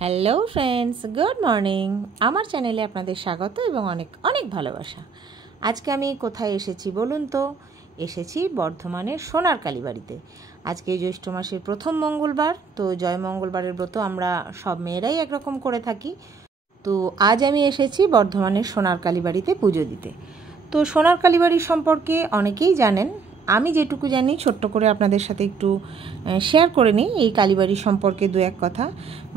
Hello friends, good morning. আমার চ্যানেলে আপনাদের স্বাগত এবং অনেক অনেক ভালোবাসা। আজকে আমি কোথায় এসেছি বলুন তো? এসেছি বর্ধমানের সোনার কালীবাড়িতে। আজকে জ্যৈষ্ঠ মাসের প্রথম মঙ্গলবার, তো জয় মঙ্গলবারের ব্রত আমরা সব মেয়েরাই একরকম করে থাকি। তো আজ আমি এসেছি বর্ধমানের সোনার কালীবাড়িতে পুজো দিতে। তো সোনার কালীবাড়ি সম্পর্কে অনেকেই জানেন, আমি যেটুকু জানি ছোট্ট করে আপনাদের সাথে একটু শেয়ার করে নিই। এই কালীবাড়ি সম্পর্কে দু এক কথা।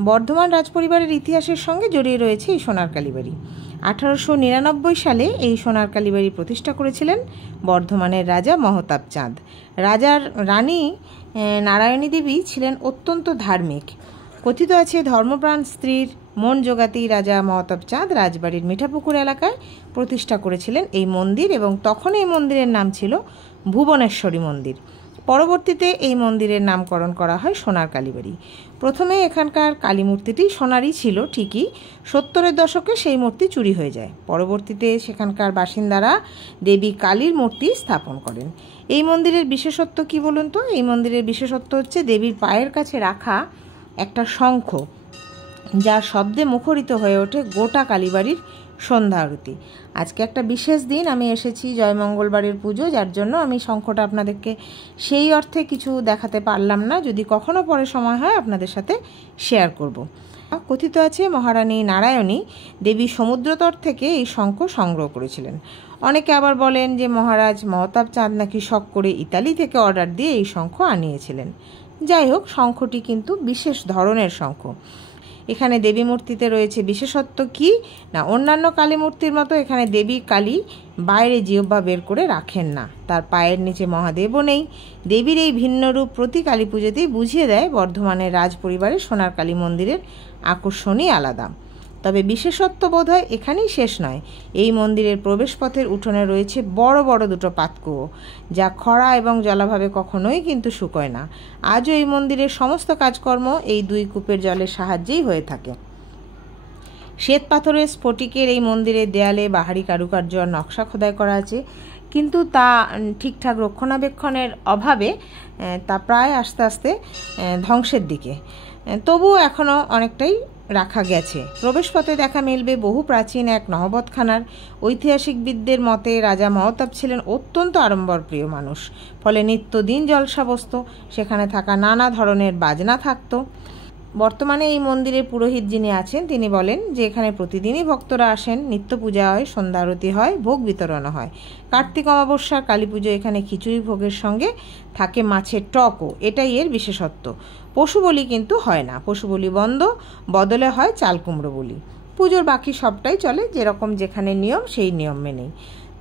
বর্ধমান রাজপরিবারের ইতিহাসের সঙ্গে জড়িয়ে রয়েছে এই সোনার কালীবাড়ি। 1899 সালে এই সোনার কালীবাড়ি প্রতিষ্ঠা করেছিলেন বর্ধমানের রাজা মহতাব চাঁদ। রাজার রানী নারায়ণী দেবী ছিলেন অত্যন্ত ধার্মিক। কথিত আছে ধর্মপ্রাণ স্ত্রীর মন জোগাতেই রাজা মহতাব চাঁদ রাজবাড়ির মিঠাপুকুর এলাকায় প্রতিষ্ঠা করেছিলেন এই মন্দির, এবং তখন এই মন্দিরের নাম ছিল ভুবনেশ্বরী মন্দির। পরবর্তীতে এই মন্দিরের নামকরণ করা হয় সোনার কালীবাড়ি। প্রথমে এখানকার কালী মূর্তিটি সোনারই ছিল ঠিকই, 70-এর দশকে সেই মূর্তি চুরি হয়ে যায়। পরবর্তীতে সেখানকার বাসিন্দারা দেবী কালীর মূর্তি স্থাপন করেন। এই মন্দিরের বিশেষত্ব কি বলুন তো? এই মন্দিরের বিশেষত্ব হচ্ছে দেবীর পায়ের কাছে রাখা একটা শঙ্খ, যার শব্দে মুখরিত হয়ে ওঠে গোটা কালীবাড়ির সন্ধ্যা আরতি। আজকে একটা বিশেষ দিন, আমি এসেছি জয় মঙ্গলবারের পুজো, যার জন্য আমি শঙ্খটা আপনাদেরকে সেই অর্থে কিছু দেখাতে পারলাম না। যদি কখনো পরে সময় হয় আপনাদের সাথে শেয়ার করব। কথিত আছে মহারানী নারায়ণী দেবী সমুদ্রতট থেকে এই শঙ্খ সংগ্রহ করেছিলেন। অনেকে আবার বলেন যে মহারাজ মহতাব চাঁদ নাকি শখ করে ইতালি থেকে অর্ডার দিয়ে এই শঙ্খ আনিয়েছিলেন। যাই হোক, শঙ্খটি কিন্তু বিশেষ ধরনের শঙ্খ। এখানে দেবী মূর্তিতে রয়েছে বিশেষত্ব কি না, অন্যান্য কালী মূর্তির মতো এখানে দেবী কালী বাইরে জিহ্বা বের করে রাখেন না, তার পায়ের নিচে মহাদেবও নেই। দেবীর এই ভিন্ন রূপ প্রতি কালী পুজোতেই বুঝিয়ে দেয় বর্ধমানের রাজ পরিবারের সোনার কালী মন্দিরের আকর্ষণই আলাদা। তবে বিশেষত্ব বোধ হয় এখানেই শেষ নয়। এই মন্দিরের প্রবেশপথের উঠোনে রয়েছে বড় বড় দুটো পাতকুয়ো, যা খরা এবং জলাভাবে কখনোই কিন্তু শুকোয় না। আজও এই মন্দিরের সমস্ত কাজকর্ম এই দুই কূপের জলের সাহায্যেই হয়ে থাকে। শ্বেত পাথরের স্ফটিকের এই মন্দিরের দেয়ালে বাহারি কারুকার্য আর নকশা খোদাই করা আছে, কিন্তু তা ঠিকঠাক রক্ষণাবেক্ষণের অভাবে তা প্রায় আস্তে আস্তে ধ্বংসের দিকে। তবুও এখনও অনেকটাই রাখা গেছে। প্রবেশপথে দেখা মিলবে বহু প্রাচীন এক নহবতখানার। ঐতিহাসিকবিদদের মতে রাজা মহতাব ছিলেন অত্যন্ত আড়ম্বরপ্রিয় মানুষ, ফলে নিত্যদিন জলসা বসত, সেখানে থাকা নানা ধরনের বাজনা থাকতো। বর্তমানে এই মন্দিরের পুরোহিত যিনি আছেন তিনি বলেন যে এখানে প্রতিদিনই ভক্তরা আসেন, নিত্য পূজা হয়, সন্ধ্যা আরতি হয়, ভোগ বিতরণও হয়। কার্তিক অমাবস্যার কালী পুজো এখানে খিচুড়ি ভোগের সঙ্গে থাকে মাছের টকও, এটাই এর বিশেষত্ব। পশু বলি কিন্তু হয় না, পশু বলি বন্ধ, বদলে হয় চাল কুমড়ো বলি। পুজোর বাকি সবটাই চলে যেরকম যেখানে নিয়ম সেই নিয়ম মেনেই।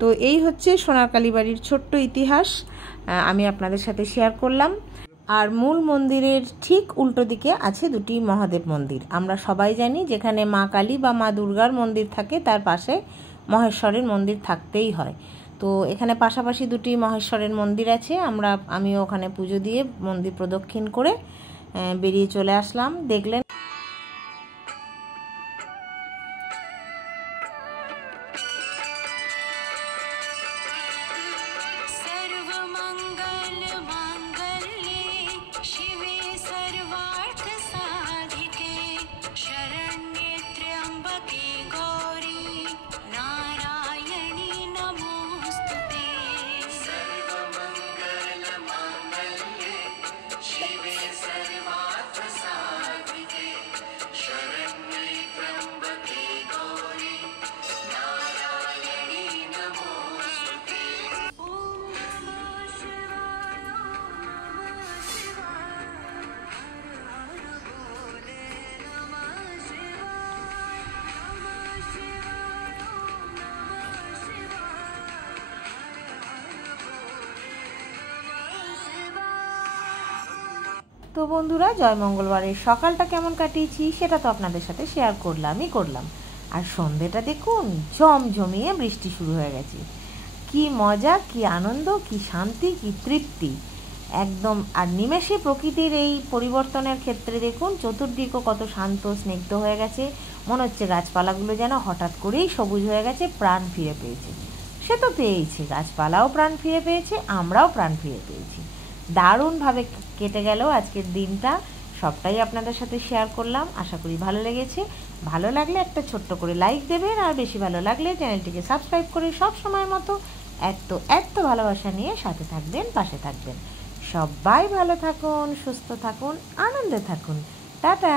তো এই হচ্ছে সোনার কালীবাড়ির ছোট্ট ইতিহাস, আমি আপনাদের সাথে শেয়ার করলাম। আর মূল মন্দিরের ঠিক উল্টো দিকে আছে দুটি মহাদেব মন্দির। আমরা সবাই জানি যেখানে মা কালী বা মা দুর্গার মন্দির থাকে তার পাশে মহেশ্বরের মন্দির থাকতেই হয়। তো এখানে পাশাপাশি দুটি মহেশ্বরের মন্দির আছে। আমিও ওখানে পুজো দিয়ে মন্দির প্রদক্ষিণ করে বেরিয়ে চলে আসলাম। দেখলেন তো বন্ধুরা, জয় মঙ্গলবারের সকালটা কেমন কাটিয়েছি সেটা তো আপনাদের সাথে শেয়ার করলাম। আর সন্ধেটা দেখুন, ঝমঝমিয়ে বৃষ্টি শুরু হয়ে গেছে। কি মজা, কি আনন্দ, কি শান্তি, কি তৃপ্তি। একদম। আর নিমেষে প্রকৃতির এই পরিবর্তনের ক্ষেত্রে দেখুন চতুর্দিকও কত শান্ত স্নিগ্ধ হয়ে গেছে, মনে হচ্ছে গাছপালাগুলো যেন হঠাৎ করেই সবুজ হয়ে গেছে, প্রাণ ফিরে পেয়েছে। সে তো পেয়েছে, গাছপালাও প্রাণ ফিরে পেয়েছে, আমরাও প্রাণ ফিরে পেয়েছি। দারুণভাবে কেটে গেল আজকের দিনটা, সবটাই আপনাদের সাথে শেয়ার করলাম। আশা করি ভালো লেগেছে। ভালো লাগলে একটা ছোট্ট করে লাইক দেবেন, আর বেশি ভালো লাগলে চ্যানেলটিকে সাবস্ক্রাইব করে সব সময় মতো এত ভালোবাসা নিয়ে সাথে থাকবেন, পাশে থাকবেন। সবাই ভালো থাকুন, সুস্থ থাকুন, আনন্দে থাকুন। টাটা।